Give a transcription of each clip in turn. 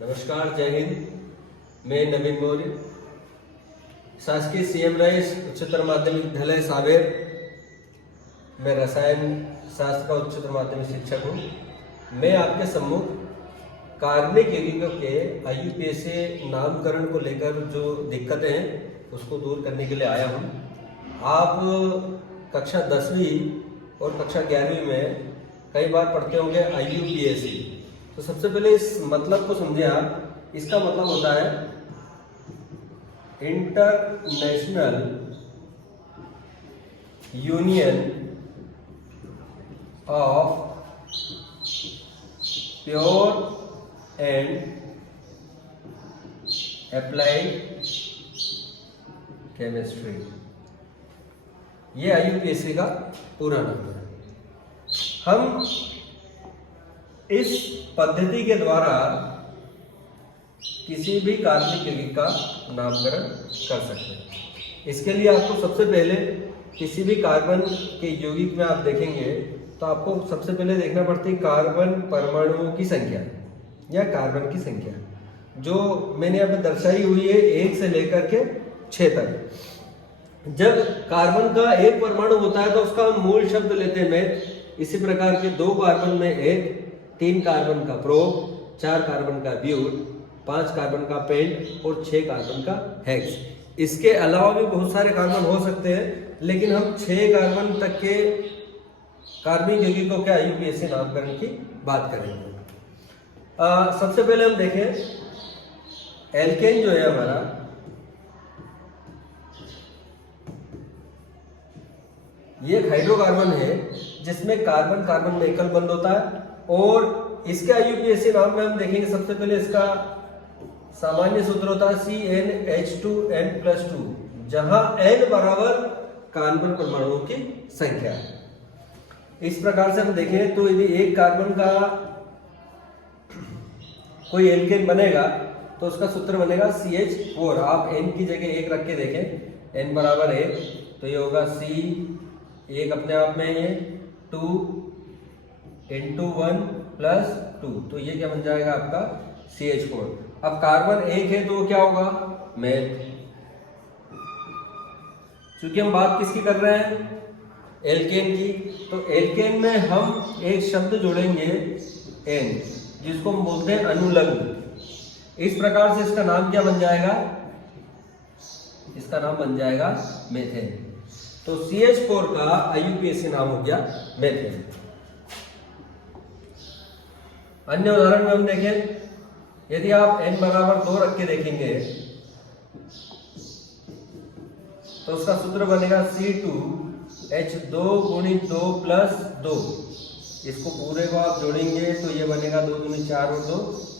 नमस्कार, जय हिंद। मैं नवीन मौर्य, शासकीय सीएम रईस उच्चतर माध्यमिक विद्यालय सावेर में रसायन शास्त्र का उच्चतर माध्यमिक शिक्षक हूँ। मैं आपके सम्मुख कार्बनिक यौगिकों के IUPAC नामकरण को लेकर जो दिक्कतें हैं उसको दूर करने के लिए आया हूँ। आप कक्षा 10वीं और कक्षा 11वीं में कई बार पढ़ते होंगे IUPAC। तो सबसे पहले इस मतलब को समझें आप। इसका मतलब होता है international union of pure and applied chemistry. ये IUPAC का पूरा नाम है। हम इस पद्धति के द्वारा किसी भी कार्बनिक यौगिक का नामकरण कर सकते हैं। इसके लिए आपको सबसे पहले किसी भी कार्बन के यौगिक में आप देखेंगे तो आपको सबसे पहले देखना पड़ती है कार्बन परमाणुओं की संख्या या कार्बन की संख्या, जो मैंने यहाँ पे दर्शाई हुई है 1 से लेकर के 6 तक। जब कार्बन का एक परमाणु होता है तो उसका हम मूल शब्द लेते हैं मेथ। इसी प्रकार के 2 कार्बन में एक, 3 कार्बन का प्रोप, 4 कार्बन का ब्यूट, 5 कार्बन का पेंट और 6 कार्बन का हेक्स। इसके अलावा भी बहुत सारे कार्बन हो सकते हैं, लेकिन हम 6 कार्बन तक के कार्बनिक यौगिकों के IUPAC नामकरण की बात करेंगे। सबसे पहले हम देखें एल्केन जो है हमारा, ये हाइड्रोकार्बन है जिसमें कार्बन कार्बन में एकल बंध होता है। और इसके IUPAC नाम में हम देखेंगे सबसे पहले इसका सामान्य सूत्र होता है CnH2n+2, जहां n बराबर कार्बन परमाणुओं की संख्या। इस प्रकार से हम देखें तो यदि एक कार्बन का कोई एल्केन बनेगा तो उसका सूत्र बनेगा CH4। आप n की जगह 1 रख के देखें, n बराबर 1 तो ये होगा C, एक अपने आप में है 2 × 1 + 2, तो ये क्या बन जाएगा आपका CH4। अब कार्बन 1 है तो वो क्या होगा मेथ। चूंकि हम बात किसकी कर रहे हैं, एल्केन की, तो एल्केन में हम एक शब्द जोड़ेंगे N, जिसको हम बोलते हैं अनुलग्न। इस प्रकार से इसका नाम क्या बन जाएगा, इसका नाम बन जाएगा मेथेन। तो CH4 का IUPAC नाम हो गया मेथेन। अन्य उदाहरण में हम देखें, यदि आप n बराबर 2 रख के देखेंगे तो उसका सूत्र बनेगा C2H2 × 2 + 2। इसको पूरे को आप जोड़ेंगे तो ये बनेगा 2 दूनी 4 और 2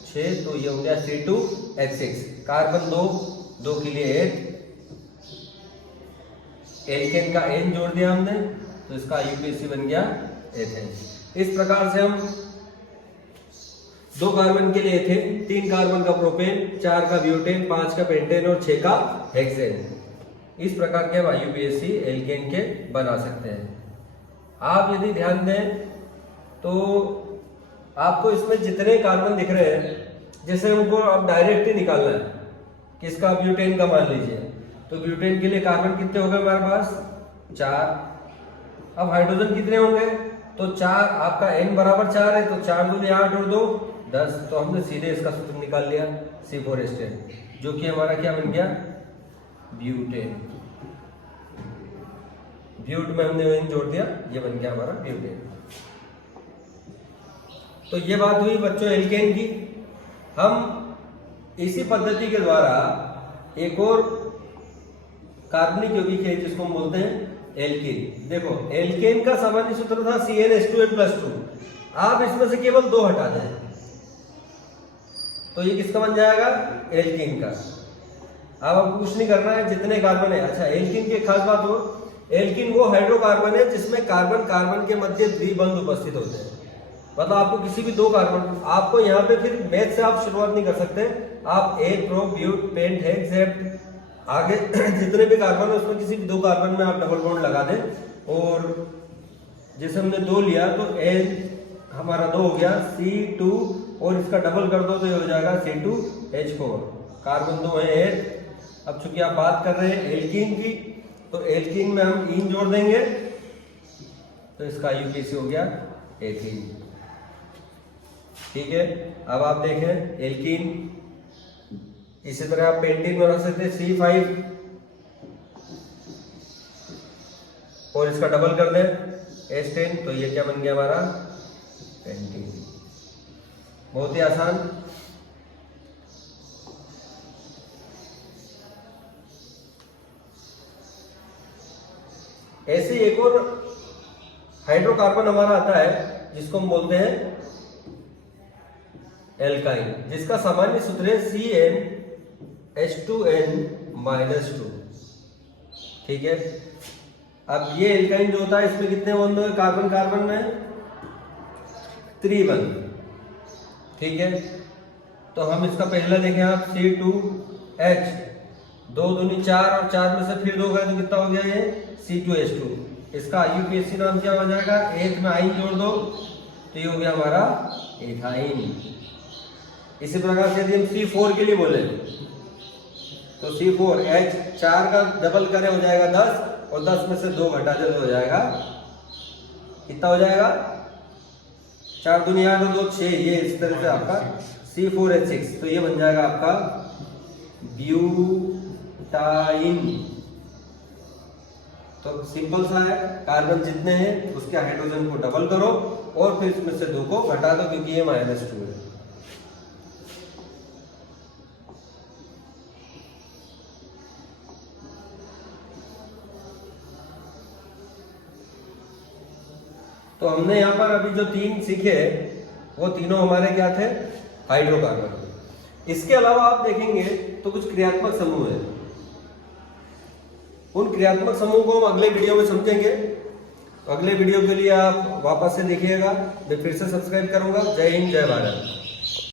6, तो ये हो गया C2H6। कार्बन 2 के लिए 8, एल्केन का N जोड़ दिया हमने तो इसका IUPAC बन गया एथेन। इस प्रकार से हम 2 कार्बन के लिए एथेन, 3 कार्बन का प्रोपेन, 4 का ब्यूटेन, 5 का पेंटेन और 6 का हेक्सेन, इस प्रकार के हम IUPAC एल्केन के बना सकते हैं। आप यदि ध्यान दें तो आपको इसमें जितने कार्बन दिख रहे हैं, जैसे हमको अब डायरेक्ट ही निकालना है किसका, ब्यूटेन का मान लीजिए, तो ब्यूटेन के लिए कार्बन कितने हो गए हमारे पास 4। अब हाइड्रोजन कितने होंगे, तो 4, आपका n बराबर 4 है तो 4 दूनी 8 और 2 10, तो हमने सीधे इसका सूत्र निकाल लिया C4H10, जो कि हमारा क्या बन गया ब्यूटेन। ब्यूट में हमने n जोड़ दिया, ये बन गया हमारा ब्यूटेन। तो ये बात हुई बच्चों एल्केन की। हम इसी पद्धति के द्वारा एक और कार्बनिक यौगिक है जिसको हम बोलते हैं एल्केन। देखो एल्केन का सामान्य सूत्र था CnH2n+2। आप इसमें से केवल 2 हटा दें तो ये किसका बन जाएगा एल्केन का। अब आपको कुछ नहीं करना है, जितने कार्बन है। अच्छा, एल्केन की एक खास बात हो, एल्केन वो हाइड्रोकार्बन है जिसमें कार्बन कार्बन के मध्य द्विबंध उपस्थित होते हैं। मतलब आपको किसी भी 2 कार्बन, आपको यहाँ पे फिर मैथ से आप शुरुआत नहीं कर सकते। आप एक प्रो ब्यूट पेंट हेक्स जेड आगे जितने भी कार्बन है उसमें किसी भी 2 कार्बन में आप डबल बॉन्ड लगा दें। और जैसे हमने 2 लिया तो N हमारा 2 हो गया, C2 और इसका डबल कर दो तो ये हो जाएगा C2H4। कार्बन 2 है 8। अब चूंकि आप बात कर रहे हैं एल्कीन की, तो एल्कीन में हम इन जोड़ देंगे तो इसका IUPAC हो गया एथीन। ठीक है, अब आप देखें एल्कीन, इसी तरह आप पेंटीन बना सकते हैं C5 और इसका डबल कर दें H10 तो ये क्या बन गया हमारा पेंटीन। बहुत ही आसान। ऐसे एक और हाइड्रोकार्बन हमारा आता है जिसको हम बोलते हैं एल्काइन, जिसका सामान्य सूत्र है CnH2n-2। ठीक है, अब ये एल्काइन जो होता है इसमें कितने बॉन्ड है कार्बन कार्बन में 3 बॉन्ड। ठीक है, तो हम इसका पहला देखें आप C2H, 2 दूनी 4 और 4 में से फिर 2 गए तो कितना हो गया ये C2H2। इसका IUPAC नाम क्या हो जाएगा, एक में आइन जोड़ दो तो ये हो गया हमारा एथाइन। इसी प्रकार से यदि हम C4 के लिए बोले तो C4H 4 का डबल करें हो जाएगा 10 और 10 में से 2 घटा दे तो हो जाएगा कितना हो जाएगा 4 दूनी 8 और 2 6। ये इस तरह से आपका C4H6 तो ये बन जाएगा आपका ब्यूटाइन। तो सिंपल सा है, कार्बन जितने हैं उसके हाइड्रोजन को डबल करो और फिर इसमें से 2 को घटा दो क्योंकि ये -2 है। तो हमने यहाँ पर अभी जो 3 सीखे वो तीनों हमारे क्या थे, हाइड्रोकार्बन। इसके अलावा आप देखेंगे तो कुछ क्रियात्मक समूह है। उन क्रियात्मक समूह को हम अगले वीडियो में समझेंगे। अगले वीडियो के लिए आप वापस से देखिएगा, मैं फिर से सब्सक्राइब करूंगा। जय हिंद, जय भारत।